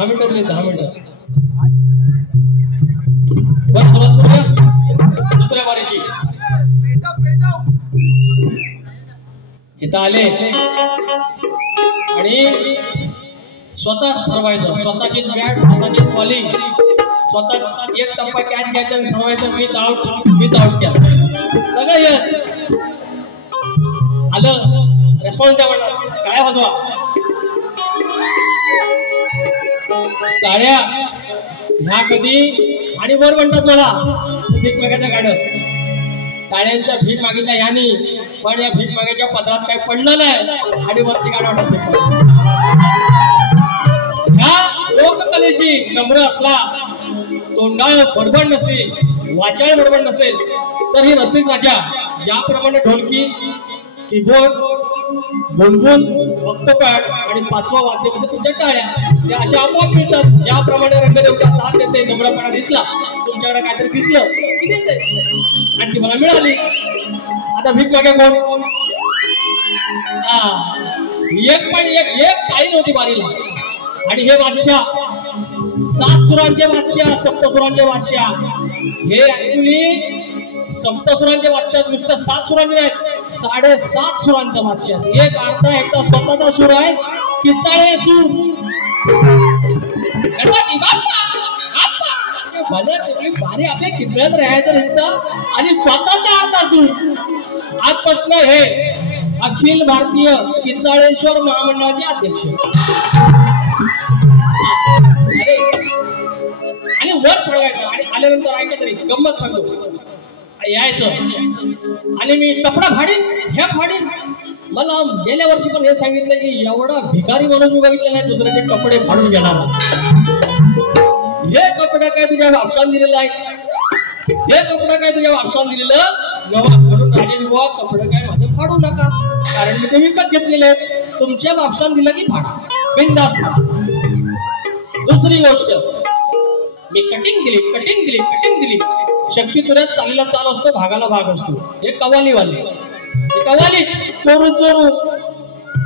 10 मिनिटं दिली 10 मिनिटं बस सुरुवात करूया दुसऱ्या बारीची इथं आले आणि स्वतः सरवायचं स्वतःचीच बॅट स्वतःचीच बॉलिंग स्वतःच एक टप्पा कॅच घ्यायचा आणि सरवायचं मीच आउट केला सगळं हे आलं रेस्पॉन्स द्या म्हणा काय वाजवा टाळ्या ह्या कधी आणि वर म्हणतात मला भीक मागायचं गाणं टाळ्यांच्या भीक मागितल्या यांनी पण या भीक मागायच्या पदरात काही पडलं नाही आणि वरती गाणं वाटत ह्या लोककलेशी नम्र असला तोंडाळ बडबड नसेल वाचाळ बडबड नसेल तर ही रसिक राजा ज्याप्रमाणे ढोलकी कीबोर्ड गुणगुण भक्तपाठ आणि 5वा वाद्य म्हणजे तुमच्या टाळ्या त्या अशा आपोआप मिळतात ज्याप्रमाणे रंगदेवता साथ देते नम्रपणा दिसला तुमच्याकडे काहीतरी दिसलं आणि ती मला मिळाली आता भीक मागे कोण एक पण एक काही नव्हती बारीला आणि हे बादशाह 7 सुरांचे बादशाह सप्तसुरांचे बादशाह हे ऍक्च्युली सप्तसुरांचे बादशाह नुसतं 7 सुरांचे नाहीत 7.5 सुरांचा बादशाह एक अर्धा एकटा स्वतःचा सूर आहे किचाळे सूर भारी आपल्या किचळ्यात राहायचं नसतं आणि स्वतःचा अर्धा सूर आजपासून हे अखिल भारतीय किचाळेश्वर महामंडळाचे अध्यक्ष आणि वर सांगायचं आणि आल्यानंतर ऐका तरी गंमत सांगतो यायचं आणि मी कपडा फाडीन हे फाडीन मला गेल्या वर्षी पण हे सांगितलं की एवढा भिकारी माणूस मी बघितला नाही दुसऱ्याचे कपडे फाडून घेणार हे कपडे काय तुझ्या वापसान दिलेलं आहे हे कपडे काय तुझ्या वापसान दिलेलं म्हणून राजे बुवा कपडे काय माझं फाडू नका कारण मी ते विकत घेतलेले आहेत तुमच्या वापसान दिलं की फाडा बिनधास्त दुसरी गोष्ट मी कटिंग दिली शक्ती तुऱ्यात चालीला चाल असतो भागाला भाग असतो हे कवालीवाले कवाली चोरू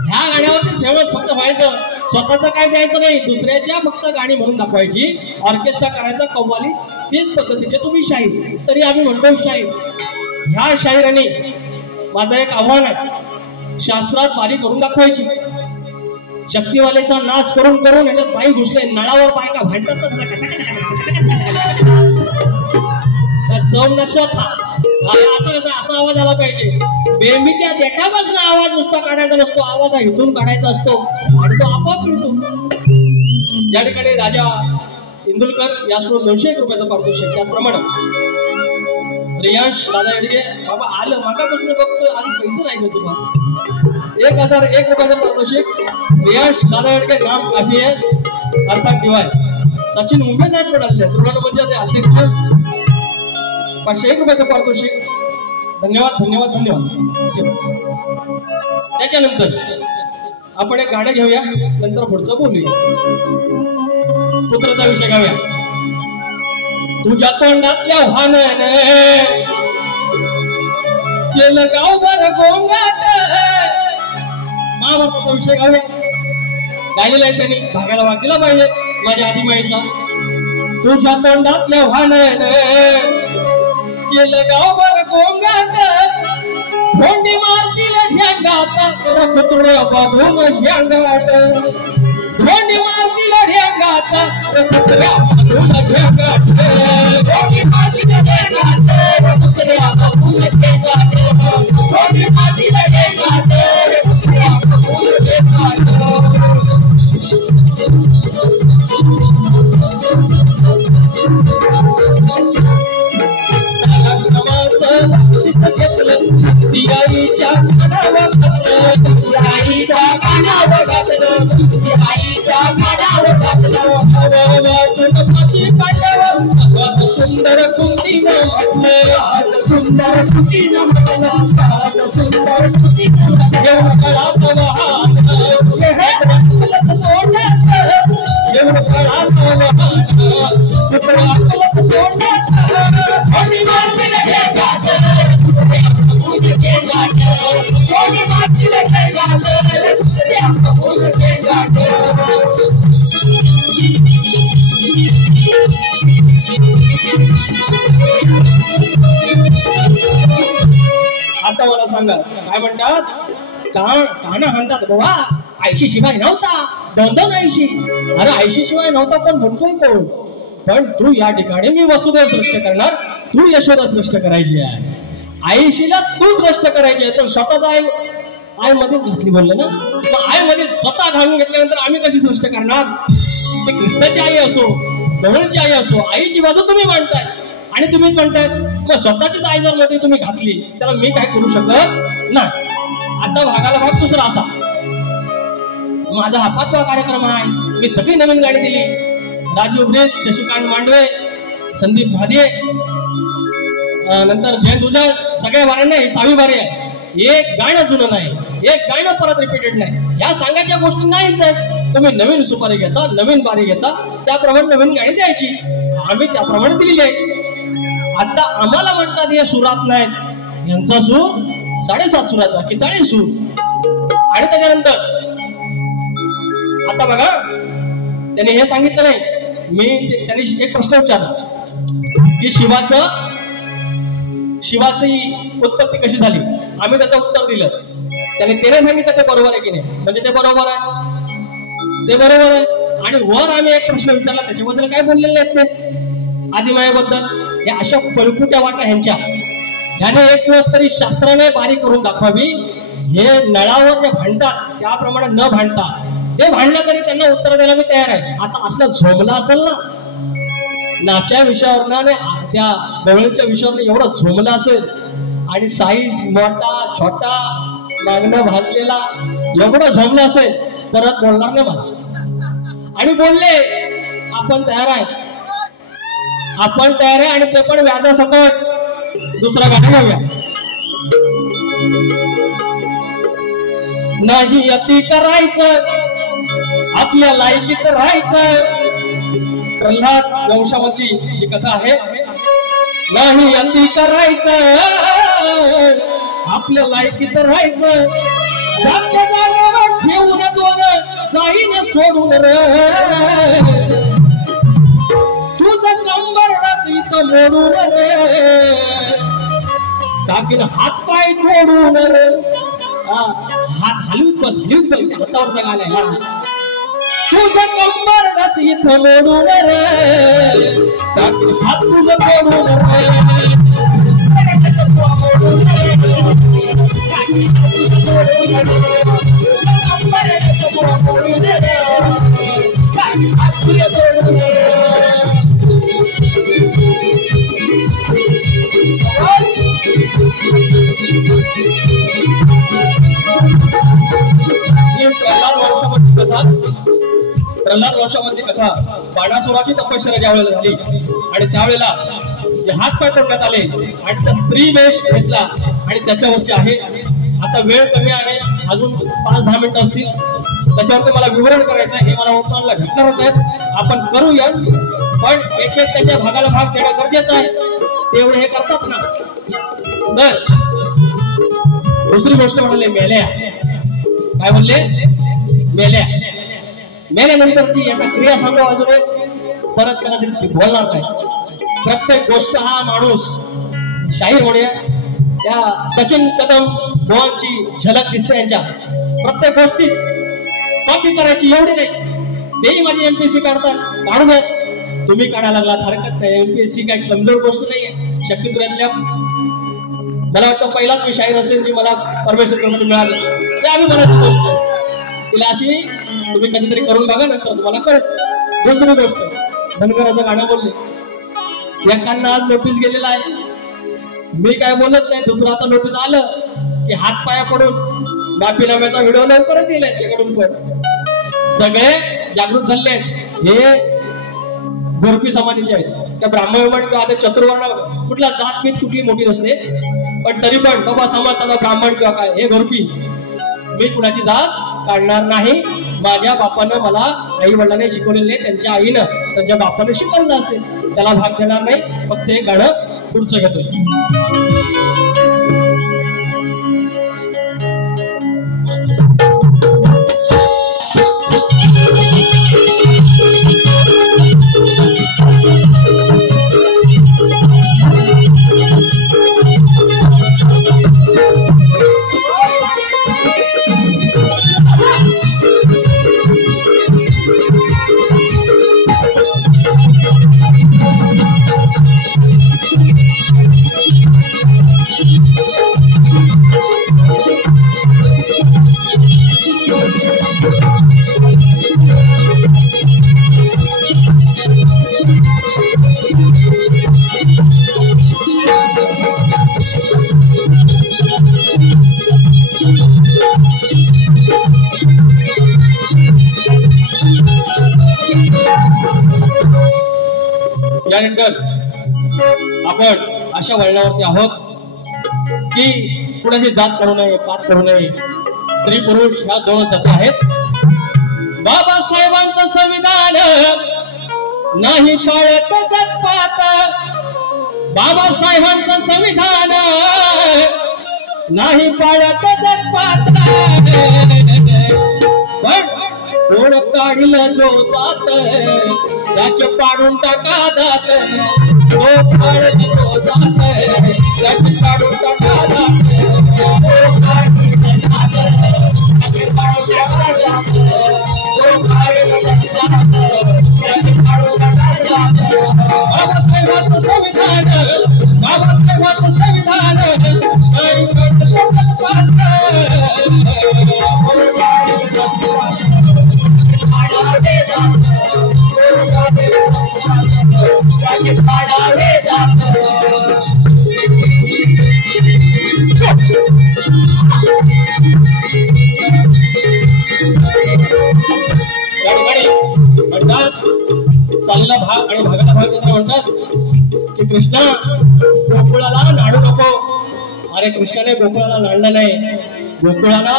ह्या गाण्यावरती फेमस फक्त व्हायचं स्वतःच काय द्यायचं नाही दुसऱ्याच्या फक्त गाणी म्हणून दाखवायची ऑर्केस्ट्रा करायचा कव्वाली तेच पद्धतीचे तुम्ही शाहीर तरी आम्ही म्हणतो शाहीर ह्या शाहिराने माझं एक आव्हान आहे शास्त्रात वारी करून दाखवायची शक्तीवालेचा नाच करून याच्यात पायी घुसले नळावर पाय का भांडतात चौना चौथा असा आवाज आला पाहिजे बेंबीच्या देठापासून आवाज नुसता काढायचा नसतो आवाज इथून काढायचा असतो आणि तो आपोआप मिळतो या ठिकाणी राजा इंदुलकर यासोबत 201 रुपयाचं पारितोषिक त्याप्रमाणे रियांश दादा येडगे बाबा आलं मागापासून बघतो आधी पैसे नाही कसं 1001 रुपयाचं पारितोषिक रियांश दादा येडगे नाम काफी आहे अर्थात दिवाय सचिन मुंबई साहेब पण आले तरुण म्हणजे अध्यक्ष 501 रुपयाचं पारितोषिक धन्यवाद त्याच्यानंतर आपण एक गाणं घेऊया नंतर पुढचं बोलूया पुत्राचा विषय घेऊया तुझ्या तोंडातल्या वाहनाने केलं गावभर गोंगाट महाभारताचा विषय घेऊया गायलेला आहे त्यांनी भागाला भाग दिला पाहिजे माझ्या आधी माहिती तुझ्या तोंडातल्या वाहनाने केलं गावभर गोंगाट भोंडी मारतील ढ्यांगात रखतुड्या बांधून ढ्यांगाट भोंडी मारतील ढ्यांगात रखतुड्या बांधून ढ्यांगाट भोंडी मारतील ढ्यांगात रखतुड्या बांधून ढ्यांगाट भोंडी मारतील ढ्यांगात रखतुड्या बांधून ढ्यांगाट दिवाळीच्या कानावर घातलं दिवाळीच्या कानावर घातलं दिवाळीच्या कानावर घातलं गणपती काढल्यावर सुंदर कुंडीनं म्हटलं आज सुंदर कुंडीनं म्हटलं आज सुंदर कुंडीनं म्हटलं कळाचं वाहन तोंडात एवढं कळाचं वाहन तुकडं आपलं तोंडात आणि मारलेलं ढेगात सांगा काय म्हणतात काना म्हणतात बाबा आईशी शिवाय नव्हता दोन आईशी अरे आईशी शिवाय नव्हता पण म्हणतोय कोण पण तू या ठिकाणी मी वसुदेव सृष्ट करणार तू यशोदा सृष्ट करायची आहे आईशीला तू सृष्ट करायची आहे तर स्वतःच आई मध्येच घातली बोललं ना मग आई मध्ये स्वतः घालून घेतल्यानंतर आम्ही कशी सृष्ट करणार ते कृष्णाची आई असो गवळची आई असो आईची बाजू तुम्ही मांडताय आणि तुम्ही म्हणताय मग स्वतःचीच आई जर मध्ये तुम्ही घातली त्याला मी काय करू शकत नाही आता भागाला भाग दुसरा असा माझा हा 5वा कार्यक्रम आहे मी सगळी नवीन गाडी दिली राजू उघडे शशिकांत मांडवे संदीप भादे नंतर जयंत उजाळ सगळ्या वाऱ्यांना ही 6वी वारी आहे एक गाणं जुनं नाही एक गाणं परत रिपीटेड नाही या सांगायच्या गोष्टी नाहीच आहेत तुम्ही नवीन सुपारी घेता नवीन बारी घेता त्याप्रमाणे नवीन गाणी द्यायची आम्ही त्याप्रमाणे दिलेली आहे आता आम्हाला म्हणतात हे सुरात नाहीत यांचा सूर 7.5 सुराचा की 40 सूर आणि त्याच्यानंतर आता बघा त्यांनी हे सांगितलं नाही मी त्यांनी एक प्रश्न विचारला की शिवाची उत्पत्ती कशी झाली आम्ही त्याचं उत्तर दिलं त्याने सांगितलं ते बरोबर आहे की नाही म्हणजे ते बरोबर आहे आणि वर आम्ही एक प्रश्न विचारला त्याच्याबद्दल काय बोललेले आहेत ते आदिमायेबद्दल या अशा पळकुट्या वाटा ह्यांच्या ह्याने एक दिवस तरी शास्त्राने बारी करून दाखवावी हे नळावर जे भांडतात त्याप्रमाणे न भांडता ते भांडलं तरी त्यांना उत्तर द्यायला मी तयार आहे आता असलं झोमला असेल ना नाच्या विषयावर आणि त्या गवळीच्या विषयावर एवढं झोमलं असेल आणि साईज मोठा छोटा मागणं भाजलेला एवढं झोमलं असेल परत बोलणार नाही मला आणि बोलले आपण तयार आहे आणि ते पण व्याजासकट दुसरा गाणं घेऊया नाही अति करायचं आपल्या लायकीत राहायचं प्रल्हाद वंशावरची जी कथा आहे नाही अति करायचं आपल्या लायकीत राहायचं जागच्या जागेवर ठेवून जाईन सोडून रे तुझं कंबर इथं मोडून रे टाकीन हात पाय जोडून रे हात हलवीत हातावरचा गाणं तुझं कंबर इथं मोडून रे टाकीन हात तुझं जोडून रे प्रल्हाद वंशामधली कथा बाणासुराची तपश्चर्या ज्यावेळेला झाली आणि त्यावेळेला हात पाय तोडण्यात आले आणि त्या स्त्री वेश घेतला आणि त्याच्यावरची आहे आता वेळ कमी आहे अजून 5-10 मिनिटं असतील त्याच्यावरती मला विवरण करायचं आहे हे मला ओपनला भेटणारच आहेत आपण करूया पण एक त्याच्या भागाला भाग देणं गरजेचं आहे तेवढे हे करतात ना तर दुसरी गोष्ट म्हणाले मेल्या काय म्हणले मेल्यानंतरची याचा क्रिया सांगा अजून परत कदाचित बोलणार नाही प्रत्येक गोष्ट हा माणूस शाहीर होण्या त्या सचिन कदम भुवांची झलक दिसते यांच्या प्रत्येक गोष्टीत कॉपी करायची एवढी नाही तेही माझी एमपीएससी काढतात काढून द्या तुम्ही काढायला लागलात हरकत नाही एमपीएससी काही कमजोर गोष्ट नाहीये शक्यतोऱ्यातल्या मला वाटतं पहिलाच मी शाहीर असेल जी मला परमेश्वर कडून मिळाली ते आम्ही मराठी बोलतो तिला अशी तुम्ही कधीतरी करून बघा नंतर तुम्हाला कळत दुसरी गोष्ट धनगराचं गाणं बोलले एकांना आज नोटीस गेलेला आहे मी काय बोलत नाही दुसरं आता नोटीस आलं की हात पाया पडून माफीनाम्याचा व्हिडिओ लवकरच येईल यांच्याकडून पण सगळे जागृत झाले हे गोरपी समाजाचे आहेत त्या ब्राह्मण किंवा आता चतुर्वर्ण कुठला जात पीठ कुठली मोठी नसते पण तरी पण बाबा समाज त्याला ब्राह्मण किंवा काय हे गोरपी मी कुणाची जात काढणार नाही माझ्या बापानं मला आई वडिलांनी शिकवलेले त्यांच्या आईनं त्यांच्या बापानं शिकवलं असेल त्याला भाग देणार नाही फक्त हे गाणं पुढचं घेतोय यानंतर आपण अशा वळणावरती आहोत की कुणाची जात करू नये, पात करू नये. स्त्री पुरुष ह्या दोन जाती आहेत. बाबासाहेबांचं संविधान नाही पाळत जात-पात. बाबासाहेबांचं संविधान नाही पाळत जात-पात. पण कोण काढील जो जात त्याचे पाडून टाका दात. जो काढील जो जात त्याचे पाडून टाका दात. बाबासाहेबांचं संविधान, बाबासाहेबांचं संविधान नाही पाळत जात-पात. चालला भाग आणि भागाला भाग देताना म्हणतात की कृष्णा गोकुळाला नाडू नको. अरे कृष्णाने गोकुळाला नाडलं नाही, गोकुळाला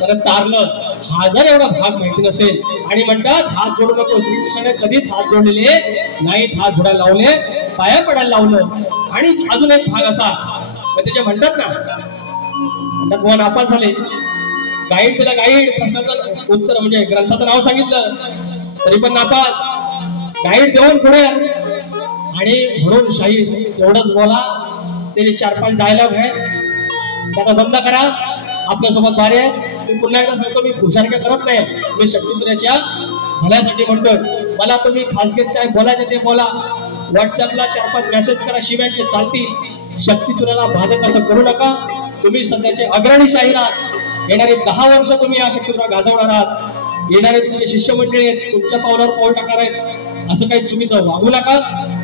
परत तारलं. हा जर एवढा भाग माहिती नसेल आणि म्हणतात हात जोडू नको. श्रीकृष्णाने कधीच हात जोडलेले नाहीत, हात जोडायला लावले, पाया पडायला लावलं. आणि अजून एक भाग असा त्याचे म्हणतात ना, म्हणतात बुवा नापास झाले, गाईड दिला, गाईड प्रश्नाचं उत्तर म्हणजे ग्रंथाचं नाव सांगितलं तरी पण नापास. गाईड देऊन पुढे आणि म्हणून शाहीर तेवढंच बोला. ते 4-5 डायलॉग आहे त्याचा बंद करा. आपल्यासोबत बारे मी पुन्हा एकदा सांगतो, मी खुशारक्या करत नाही, मी शक्तीसूर्याच्या भल्यासाठी म्हणतोय. मला तुम्ही खासगीत काय बोलायचं ते बोला. व्हॉट्सअपला 4-5 मेसेज करा, शिव्याचे चालतील. शक्तीसूर्याला बाधक असं करू नका. तुम्ही सध्याचे अग्रणी शाहीर आहात. येणारी 10 वर्ष तुम्ही या शक्तीसूर्या गाजवणार आहात. येणारे तुमचे शिष्यमंडळी आहेत, तुमच्या पावलावर पाऊल टाकणार आहेत. असं काही चुकीचं वागू नका,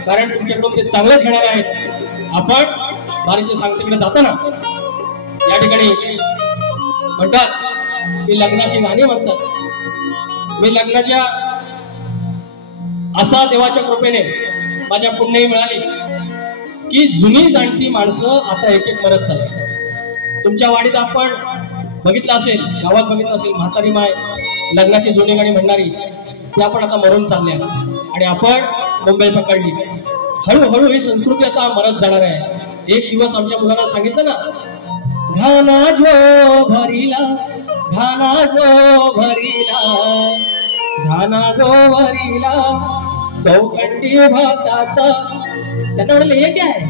कारण तुमच्याकडून ते चांगलंच घेणार आहेत. आपण बारीच्या सांगतेकडे जाताना या ठिकाणी म्हणतात की लग्नाची गाणी म्हणतात. मी लग्नाच्या असा देवाच्या कृपेने माझ्या पुण्याही मिळाली की जुनी जाणती माणसं आता एक एक मरत चालली. तुमच्या वाडीत आपण बघितलं असेल, गावात बघितलं असेल, म्हातारी माय लग्नाची जुनी गाणी म्हणणारी ते आपण आता मरून चालल्या आणि आपण मुंबई पकडली. हळूहळू ही संस्कृती आता मरत जाणार आहे. एक दिवस आमच्या मुलांना सांगितलं ना, घाना जो भरीला, घाना जो भरीला, घाना जो भरीला चौखंडी भाताचा. त्यांना म्हणाले हे काय आहे,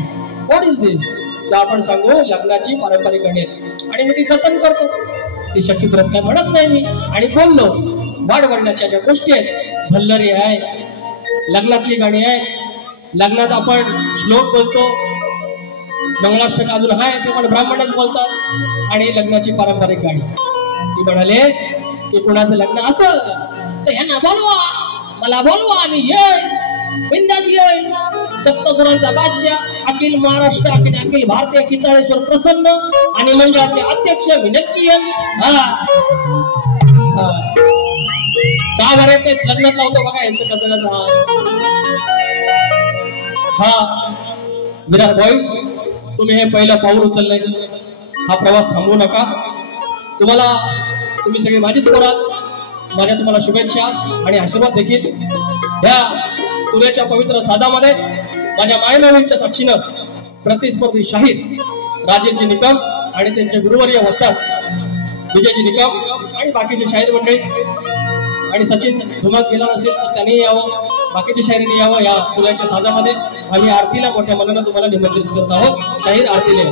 व्हॉट इज दिस? तर आपण सांगू लग्नाची पारंपरिक गाणी आहेत आणि मी ती जतन करतो. ती शक्तीप्रत काय म्हणत नाही मी. आणि बोललो वाढवण्याच्या ज्या गोष्टी आहेत, भल्लरी आहे, लग्नातली गाणी आहेत. लग्नात आपण श्लोक बोलतो, मंगलाष्टक अजून आहे ते पण ब्राह्मणच बोलतात. आणि लग्नाची पारंपरिक गाणी. ती म्हणाले की कुणाचं लग्न असं तर ह्यांना बोलवा, मला बोलवा, आम्ही येईल, बिंदास येईल. सप्तगुणांचा बादशाह, अखिल महाराष्ट्र, अखिल भारतीय किचाळेश्वर प्रसन्न आणि मंडळाचे अध्यक्ष मी नक्की येईल. सागर लग्नात लावतो बघा यांचं कसं कसं. हा विराट बॉईज, तुम्ही हे पहिलं पाऊल उचललंय. हा प्रवास थांबवू नका. तुम्ही सगळे माझीच पोरात. माझ्या तुम्हाला शुभेच्छा आणि आशीर्वाद देखील. या तुऱ्याच्या पवित्र साजामध्ये माझ्या मायमावींच्या साक्षीनं प्रतिस्पर्धी शाहीर राजेशजी निकम आणि त्यांचे गुरुवर्य वस्ताद विजयजी निकम आणि बाकीचे शाहीर मंडळी आणि सचिन धुमाक गेला नसेल तर त्यांनी यावं, बाकीच्या शाहिरीने यावं. या तुऱ्याच्या साजामध्ये आम्ही आरतीला मोठ्या मनानं तुम्हाला निमंत्रित करत आहोत. शाहीर आरतीने